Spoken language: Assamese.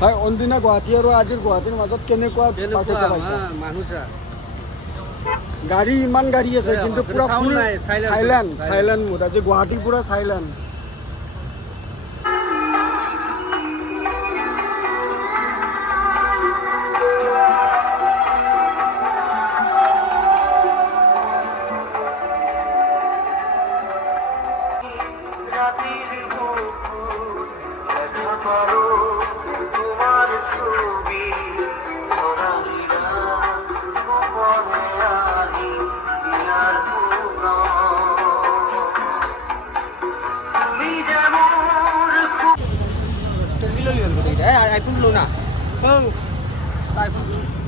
হয় অন্দিনা গুৱাহাটী আৰু আজিৰ গুৱাহাটীৰ মাজত কেনেকুৱা পাৰ্থক্য পাইছা? গাড়ী ইমান গাড়ী আছে কিন্তু পুৰা ফুল চাইলেণ্ট মুড। আজি গুৱাহাটী পুৰা silent. iPhone luôn à? Không. iPhone.